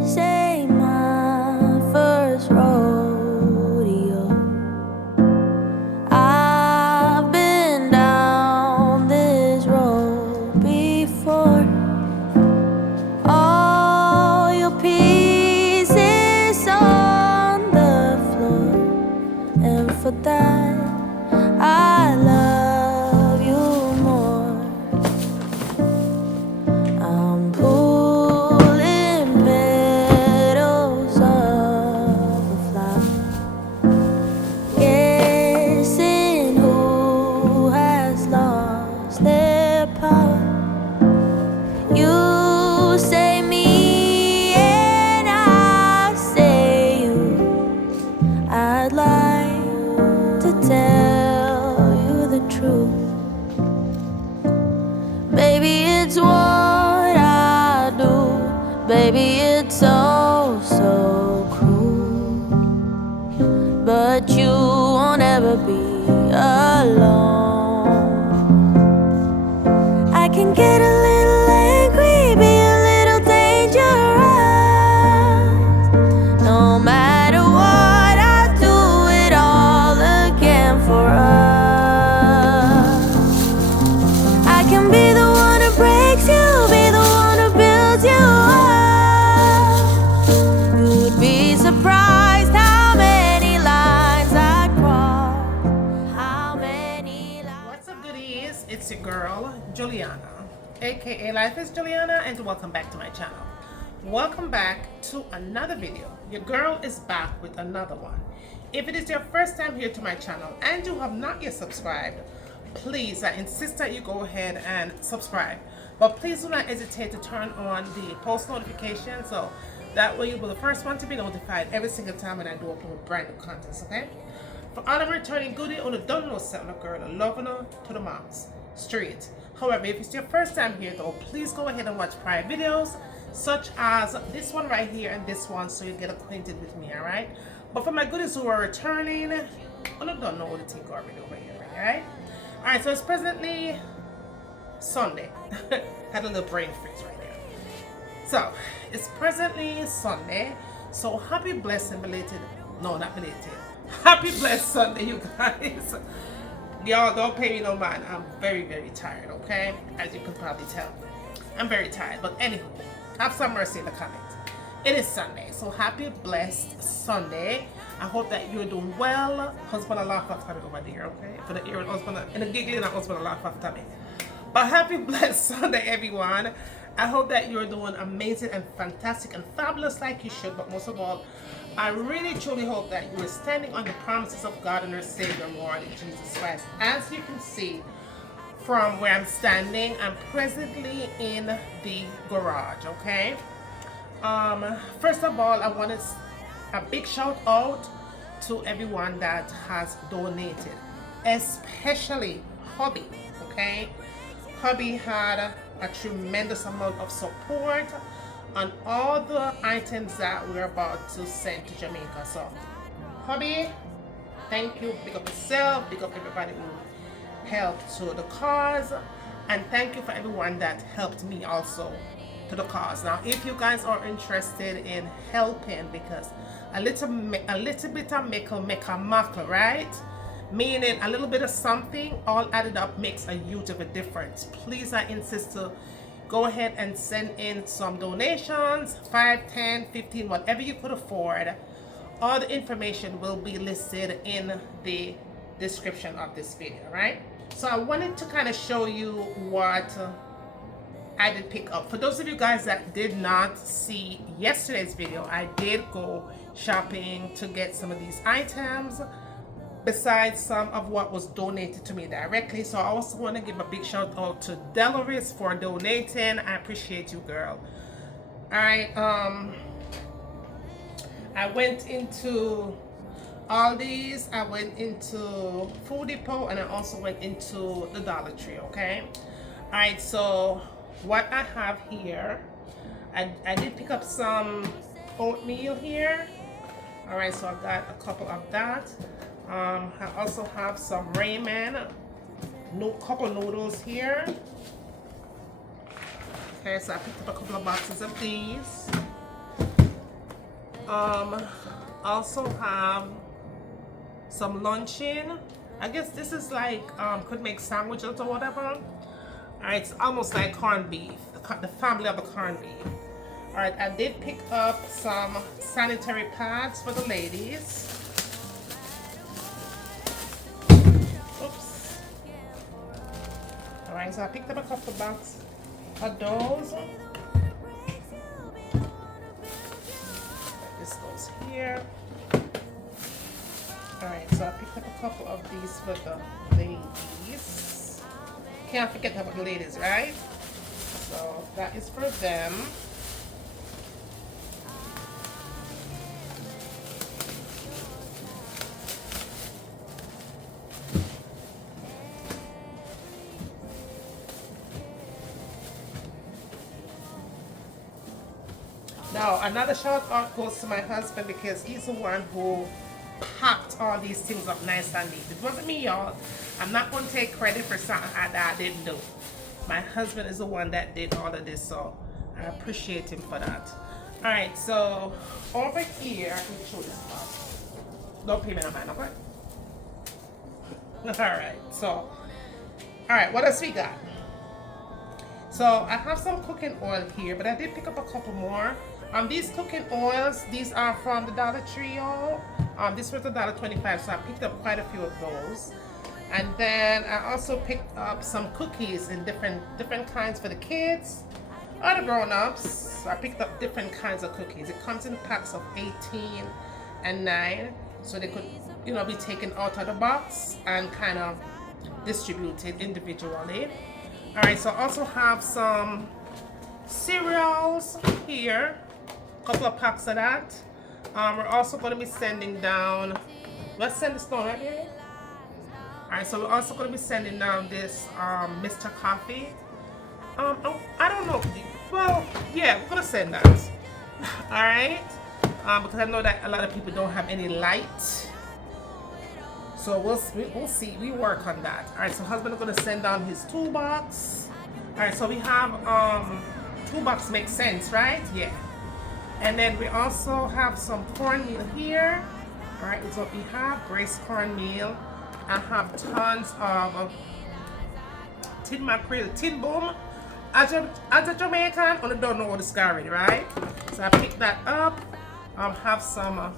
This ain't my first rodeo. I've been down this road before. All your pieces on the floor, and for that I love you more. I'm pulling petals of a flower, guessing who has lost their power. You say me and I say you. I'd like to tell you the truth. Baby, it's what I do. Baby, it's so cruel. But you won't ever be alone. I can get a little angry, be a little dangerous. No matter what, I do it all again for us. I can be the one who breaks you, be the one who builds you up. You'd be surprised how many lines I cross, how many lines. What's up, goodies? It's your girl, Juliana, aka Life is Juliana, and welcome back to my channel. Welcome back to another video. Your girl is back with another one. If it is your first time here to my channel and you have not yet subscribed, please, I insist that you go ahead and subscribe. But please do not hesitate to turn on the post notification so that way you'll be the first one to be notified every single time when I do upload brand new content, okay? For all of returning goodie on the don't know something, girl, loving her to the max, straight. However, if it's your first time here though, please go ahead and watch prior videos such as this one right here and this one so you get acquainted with me, alright? But for my goodies who are returning, I don't know what the thing already over here, alright? Alright, so it's presently Sunday. Had a little brain freeze right there. So, it's presently Sunday. So, happy blessed and belated. No, not belated. Happy blessed Sunday, you guys. Y'all don't pay me no mind. I'm very, very tired, okay? As you can probably tell. I'm very tired. But anywho, have some mercy in the comments. It is Sunday. So, happy blessed Sunday. I hope that you're doing well. Husband, I laugh after me over there, okay? For the ear and husband, and the giggling, husband, I laugh after me. But happy blessed Sunday, everyone. I hope that you're doing amazing and fantastic and fabulous like you should. But most of all, I really truly hope that you're standing on the promises of God and our Savior, Lord Jesus Christ. As you can see from where I'm standing, I'm presently in the garage, okay? First of all, I want to a big shout out to everyone that has donated, especially Hubby, okay? Hubby had a tremendous amount of support on all the items that we're about to send to Jamaica. So, Hubby, thank you. Big up yourself, big up everybody who helped to the cause, and thank you for everyone that helped me also to the cause. Now, if you guys are interested in helping, because a little bit of make a muckle, right? Meaning a little bit of something all added up makes a huge of a difference. Please, I insist to go ahead and send in some donations, 5, 10, 15, whatever you could afford. All the information will be listed in the description of this video, right? So I wanted to kind of show you what I did pick up. For those of you guys that did not see yesterday's video, I did go shopping to get some of these items besides some of what was donated to me directly. So I also want to give a big shout out to Delores for donating. I appreciate you, girl. All right, I went into Aldi's, I went into Food Depot, and I also went into the Dollar Tree, okay? All right, so what I have here, I did pick up some oatmeal here. All right, so I got a couple of that. I also have some ramen, couple noodles here. Okay, so I picked up a couple of boxes of these. Um, also have some luncheon. I guess this is like could make sandwiches or whatever. All right, it's almost like corned beef, the family of the corned beef. All right, I did pick up some sanitary pads for the ladies. Oops. All right, so I picked up a couple boxes of those. This goes here. Alright, so I picked up a couple of these for the ladies. Can't forget about the ladies, right? So that is for them. Now, another shout out goes to my husband because he's the one who packed all these things up nice and neat. It wasn't me, y'all. I'm not going to take credit for something that I didn't do. My husband is the one that did all of this, so I appreciate him for that. Alright, so over here, let me show this box. Don't pay me no mind, okay? Alright, so, alright, what else we got? So I have some cooking oil here, but I did pick up a couple more. These cooking oils, these are from the Dollar Tree, y'all. This was $1.25, so I picked up quite a few of those. And then I also picked up some cookies in different kinds for the kids or the grown-ups. So I picked up different kinds of cookies. It comes in packs of 18 and 9, so they could, you know, be taken out of the box and kind of distributed individually. All right, so I also have some cereals here, a couple of packs of that. We're also going to be sending down, let's send this down right here. All right, so we're also going to be sending down this Mr. Coffee. I don't know, well, yeah, we're going to send that. All right, because I know that a lot of people don't have any light. So we'll see. We work on that. All right. So husband is gonna send down his toolbox. All right. So we have toolbox makes sense, right? Yeah. And then we also have some cornmeal here. All right. That's what we have. Braised cornmeal. I have tons of tin mackerel, tin boom. As a Jamaican, I don't know what it's already, right? So I picked that up. Have some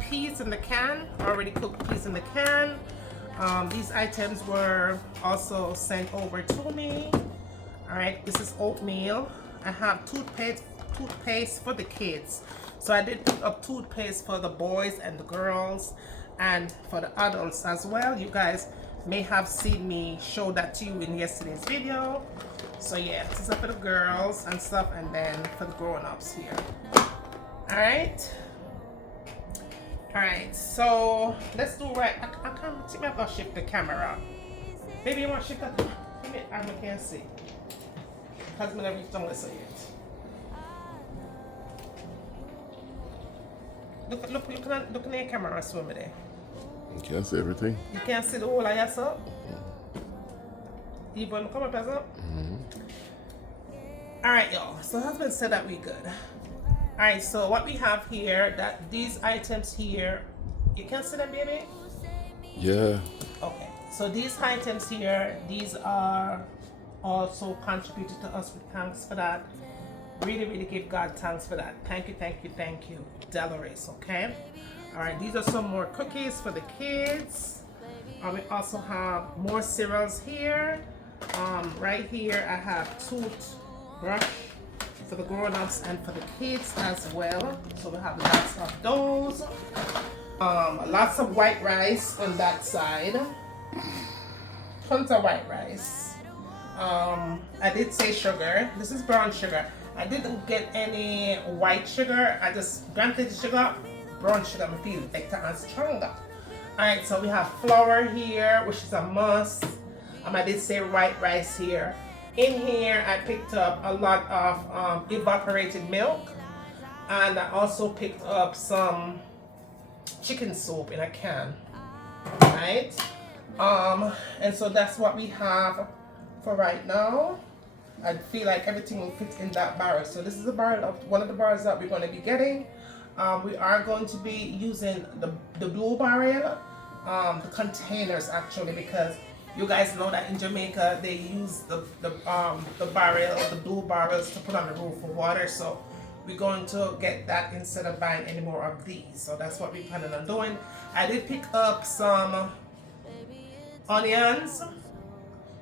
peas in the can, already cooked peas in the can. These items were also sent over to me. All right, this is oatmeal. I have toothpaste for the kids. So I did pick up toothpaste for the boys and the girls and for the adults as well. You guys may have seen me show that to you in yesterday's video. So yeah, this is for the girls and stuff, and then for the grown-ups here. All right. Alright, so let's do right. I can't see me. I've got to shift the camera. Maybe you want to shift that? Maybe I can't see. Because I'm never done this yet. Look at your camera swim there. You can't see everything. You can't see the whole of yourself? Even come up as up? Alright, y'all. So husband said that we good. Alright, so what we have here, that these items here, you can see them, baby? Yeah. Okay, so these items here, these are also contributed to us with thanks for that. Really give God thanks for that. Thank you, Dolores, okay? Alright, these are some more cookies for the kids. We also have more cereals here. Right here, I have toothbrush for the grown-ups and for the kids as well. So we have lots of those. Lots of white rice on that side. Tons of white rice. I did say sugar. This is brown sugar. I didn't get any white sugar. I just granted sugar. Brown sugar, I feel better and stronger. Alright, so we have flour here, which is a must. I did say white rice here. In here, I picked up a lot of evaporated milk, and I also picked up some chicken soup in a can, right? And so that's what we have for right now. I feel like everything will fit in that barrel. So this is the barrel of one of the barrels that we're going to be getting. We are going to be using the blue barrel, the containers actually, because you guys know that in Jamaica they use the barrel, the blue barrels to put on the roof for water. So we're going to get that instead of buying any more of these. So that's what we're planning on doing. I did pick up some onions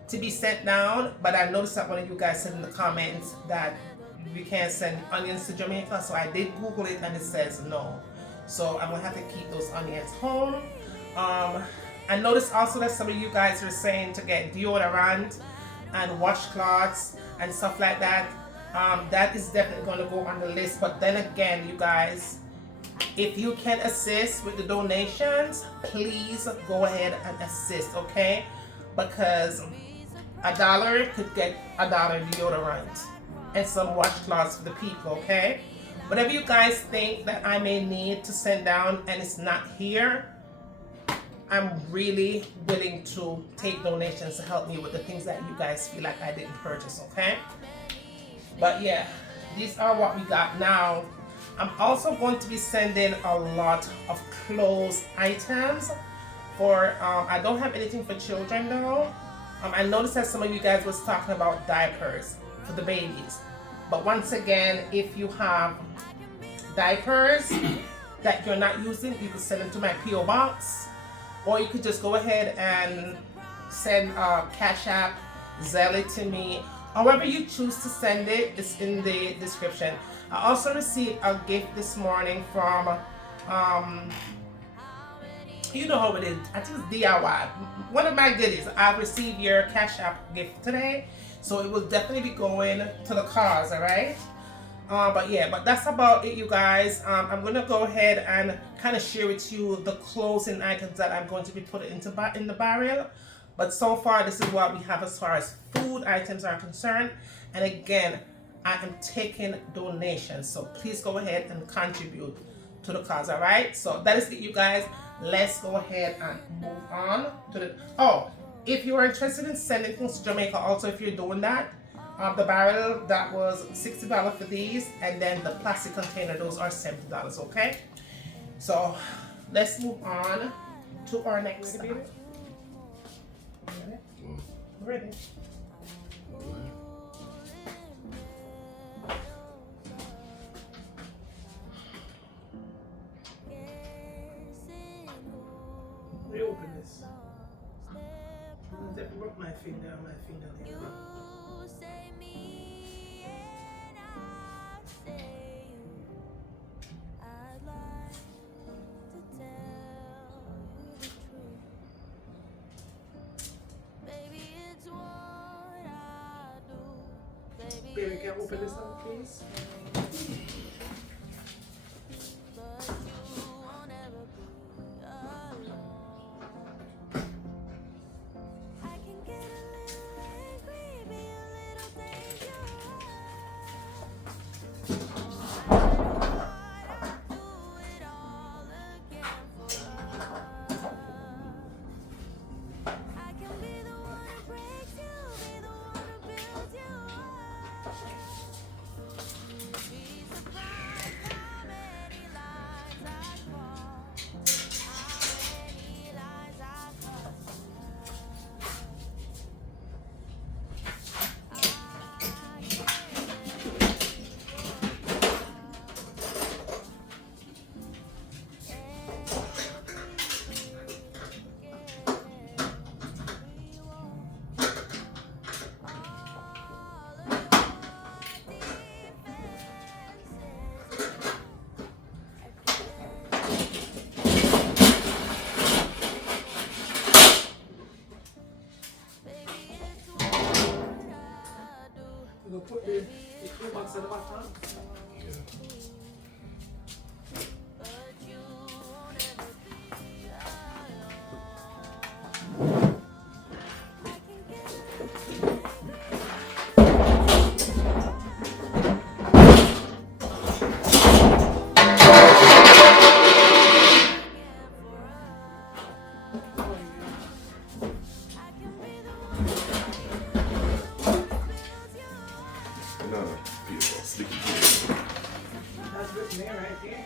to be sent down, but I noticed that one of you guys said in the comments that we can't send onions to Jamaica, so I did Google it and it says no. So I'm gonna have to keep those onions home. I noticed also that some of you guys are saying to get deodorant and washcloths and stuff like that. That is definitely going to go on the list. But then again, you guys, if you can assist with the donations, please go ahead and assist, okay? Because $1 could get $1 deodorant and some washcloths for the people, okay? Whatever you guys think that I may need to send down and it's not here, I'm really willing to take donations to help me with the things that you guys feel like I didn't purchase, okay? But yeah, these are what we got now. I'm also going to be sending a lot of clothes items for, I don't have anything for children though. I noticed that some of you guys was talking about diapers for the babies. But once again, if you have diapers that you're not using, you can send them to my P.O. box. Or you could just go ahead and send CASHAPP, Zelle to me. However you choose to send it, it's in the description. I also received a gift this morning from, you know how it is, I think it's DIY. One of my goodies, I received your CASHAPP gift today. So it will definitely be going to the cause, alright? But yeah, but that's about it, you guys. I'm gonna go ahead and kind of share with you the closing items that I'm going to be putting in the barrel. But so far, this is what we have as far as food items are concerned. And again, I am taking donations, so please go ahead and contribute to the cause. All right, so that is it, you guys. Let's go ahead and move on to the. Oh, if you are interested in sending things to Jamaica, also if you're doing that. The barrel, that was $60 for these, and then the plastic container, those are $70, okay? So let's move on to our next stop. Ready? Reopen this. I broke my finger there. Baby, can you open this up, please? We'll put the toolbox at the bottom. Yeah. kind of feel sticky to it. That's good there right there.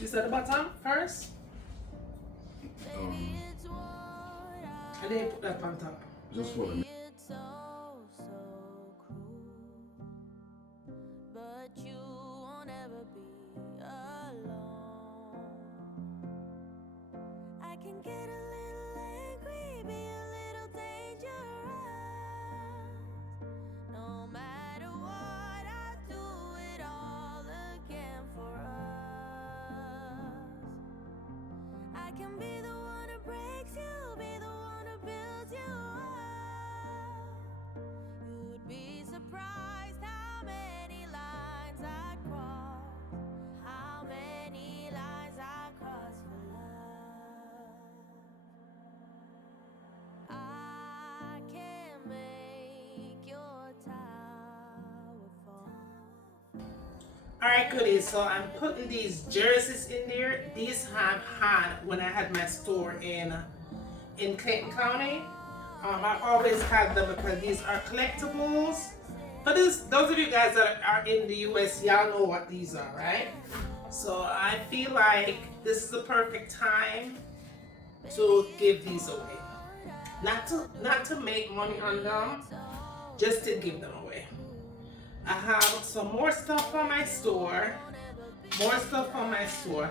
You said the bottom first? And then put that on top. Just for the But you won't ever be alone. I can get a little angry, be a little dangerous. No matter what, I do it all again for us. I can be the one who breaks you, be the one who builds you up. You'd be surprised how many lines I cross, how many lines I cross for love. I can make your tower fall. Alright, goodies. So I'm putting these jerseys in there. These I've had when I had my store in Clinton County. I always had them because these are collectibles. But those of you guys that are in the US, y'all know what these are, right? So I feel like this is the perfect time to give these away. Not to make money on them, just to give them away. I have some more stuff on my store. More stuff on my store.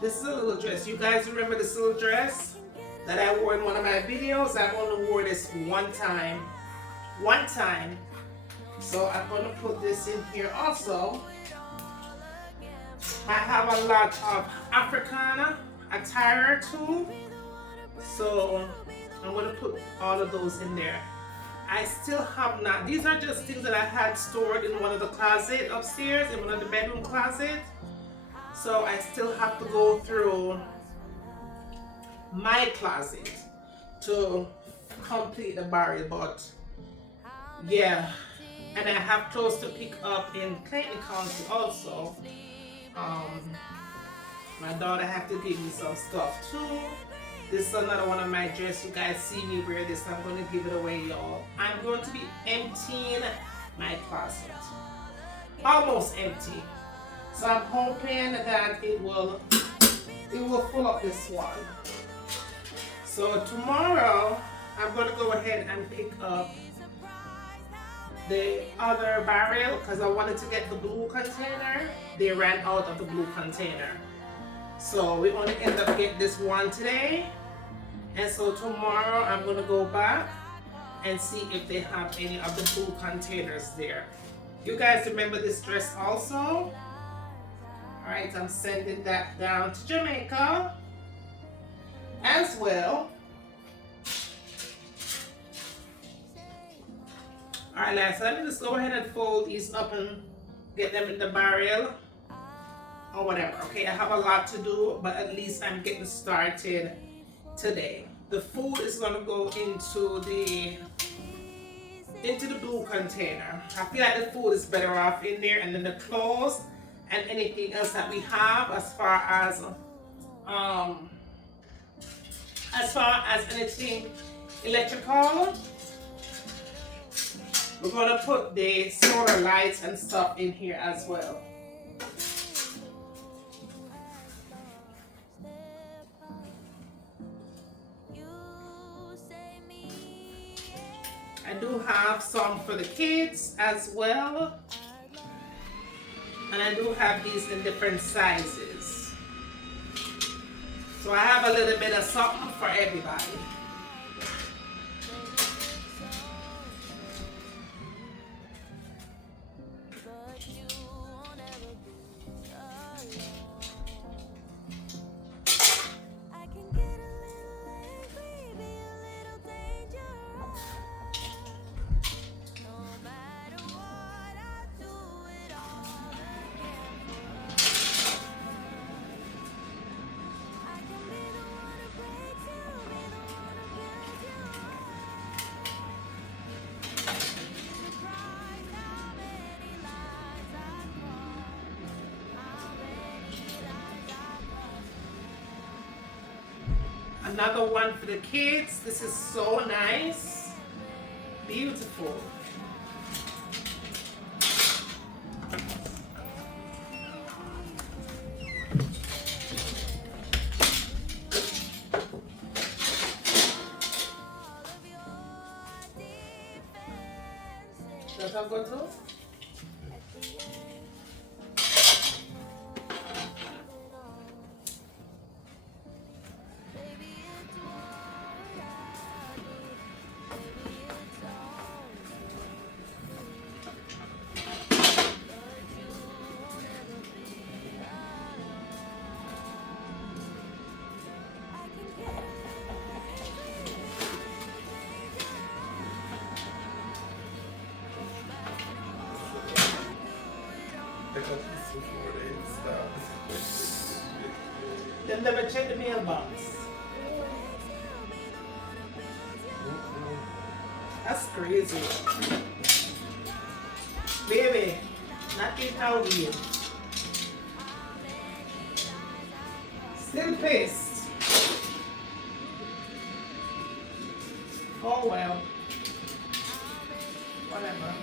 This is a little dress. You guys remember this little dress that I wore in one of my videos? I only wore this one time. So I'm going to put this in here also. I have a lot of Africana attire too. So I'm going to put all of those in there. I still have not, these are just things that I had stored in one of the closets upstairs, in one of the bedroom closets. So I still have to go through my closet to complete the barrel, but yeah. And I have clothes to pick up in Clinton County also. My daughter have to give me some stuff too. This is another one of my dresses. You guys see me wear this. I'm going to give it away, y'all. I'm going to be emptying my closet. Almost empty. So I'm hoping that it will fill up this one. So tomorrow, I'm going to go ahead and pick up the other barrel because I wanted to get the blue container. They ran out of the blue container. So we only end up getting this one today. And so tomorrow I'm going to go back and see if they have any of the food containers there. You guys remember this dress also? Alright, I'm sending that down to Jamaica as well. Alright, lads, let me just go ahead and fold these up and get them in the barrel or whatever. Okay, I have a lot to do, but at least I'm getting started today. The food is gonna go into the blue container. I feel like the food is better off in there, and then the clothes and anything else that we have as far as anything electrical. We're gonna put the solar lights and stuff in here as well. I do have some for the kids as well. And I do have these in different sizes. So I have a little bit of something for everybody. Another one for the kids. This is so nice. Beautiful. Does that go too? They never check the mailbox. That's crazy. Baby, not in Halloween. Still pissed. Oh well. Whatever.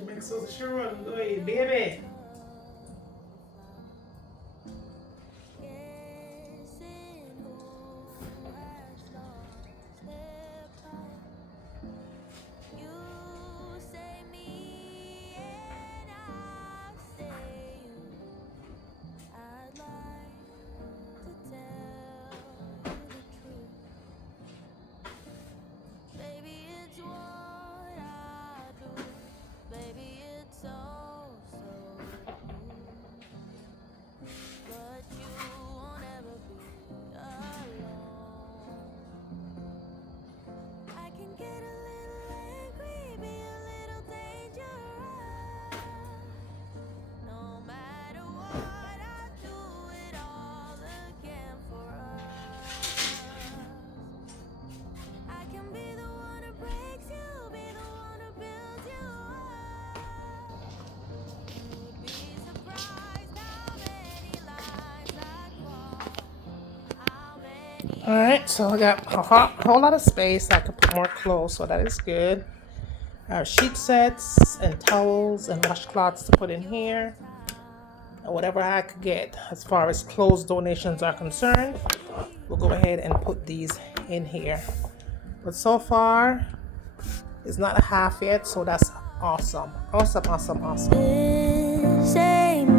She makes us she run away, baby. Alright, so I got a whole lot of space. I could put more clothes, so that is good. Our sheet sets and towels and washcloths to put in here. And whatever I could get as far as clothes donations are concerned, we'll go ahead and put these in here. But so far, it's not a half yet, so that's awesome. Awesome, awesome, awesome. This ain't